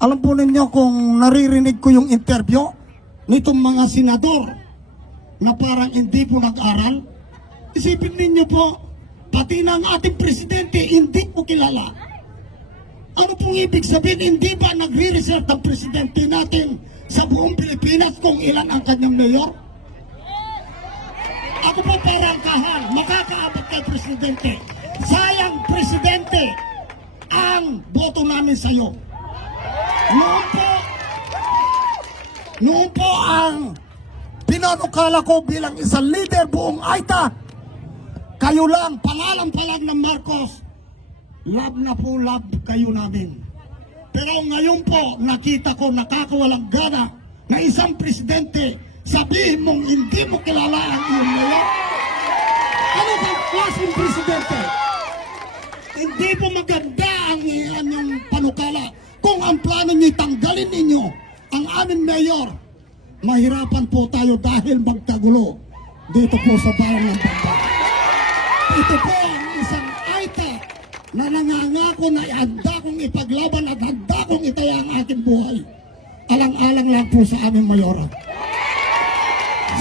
Alam po ninyo kung naririnig ko yung interview nitong mga senador na parang hindi po nag-aral. Isipin ninyo po, pati ng ating presidente hindi po kilala. Ano pong ibig sabihin? Hindi ba nagre-research ang presidente natin sa buong Pilipinas kung ilan ang kanyang mayor? Ako po parangkahan, makakaabot kay presidente. Sayang presidente ang boto namin sa iyo. Noon po, noon po ang pinanukala ko bilang isang leader buong AITA. Kayo lang, pangalan pa lang ng Marcos. Love na po love kayo namin. Pero ngayon po, nakita ko nakakawalang gana na isang presidente sabihin mong hindi mo kilala ang iyong mayor. Ano ba klaseng presidente? Hindi po maganda ang inyong panukala. Kung ang plano niyo tanggalin ninyo ang aming mayor, mahirapan po tayo dahil magkagulo dito po sa bayan ng Bamba. Ito po ang isang aita na nangangako na handa kong ipaglaban at handa kong itaya ang aking buhay. Alang-alang lang po sa aming mayora.